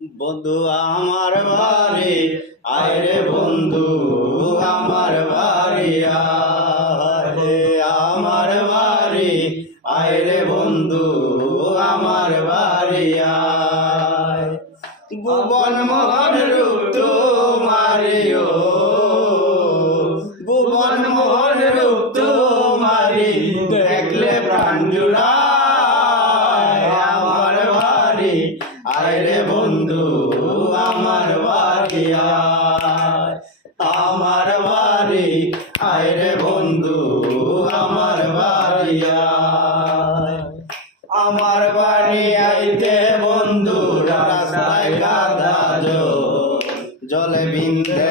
বন্ধু আমার বাড়ি আয় রে বন্ধু আমার বাড়ি আয় আমার বাড়ি আয় রে বন্ধু আমার বাড়ি আয় ভুবন মোহন রূপ তোমারিও ভুবন মোহন রূপ তোমারি দেখলে প্রাণ জুড়ায় আমার বাড়ি আয় রে বন্ধু আমার বাড়ি আয় আমার বাড়ি আয় রে বন্ধু আমার বাড়ি আয় আমার বাড়ি আইতে বন্ধু রাস্তায় গাদা জলে বিন্দে